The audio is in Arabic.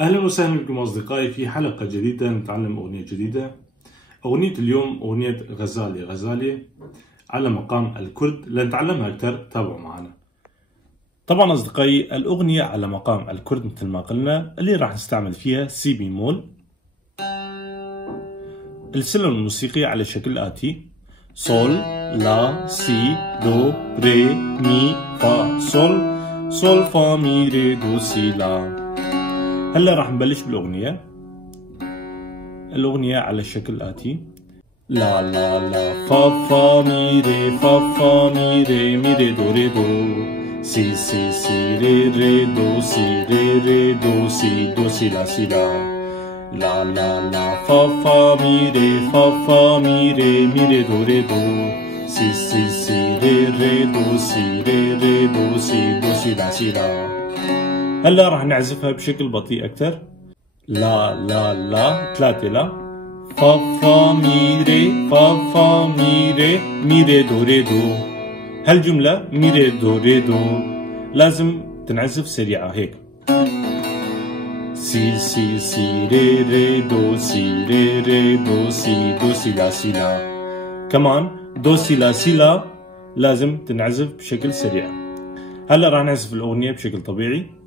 أهلا وسهلا بكم أصدقائي في حلقة جديدة نتعلم أغنية جديدة. أغنية اليوم أغنية غزالي غزالي على مقام الكرد. لنتعلمها أكثر تابعوا معنا. طبعا أصدقائي الأغنية على مقام الكرد مثل ما قلنا اللي راح نستعمل فيها سي بيمول. السلم الموسيقي على الشكل الآتي: سول لا سي دو ري مي فا سول، سول فا مي ري دو سي لا. هلا راح نبلش بالأغنية. الأغنية على الشكل الآتي: لا لا لا فا فا مي ري فا فا مي ري دو ري دو سي سي سي ري دو سي ري دو سي دو سي لا سي لا. لا لا لا فا فا مي ري دو ري دو سي سي سي ري دو سي ري دو سي دو سي لا سي لا. هلا راح نعزفها بشكل بطيء أكثر. لا لا لا 3 لا فا فا مي ري دو ري دو. هالجملة مي ري دو لازم تنعزف سريعة هيك. سي سي سي ري دو سي ري دو سي دو سي لا سي لا. كمان دو سي لا لازم تنعزف بشكل سريع. هلا راح نعزف الأغنية بشكل طبيعي.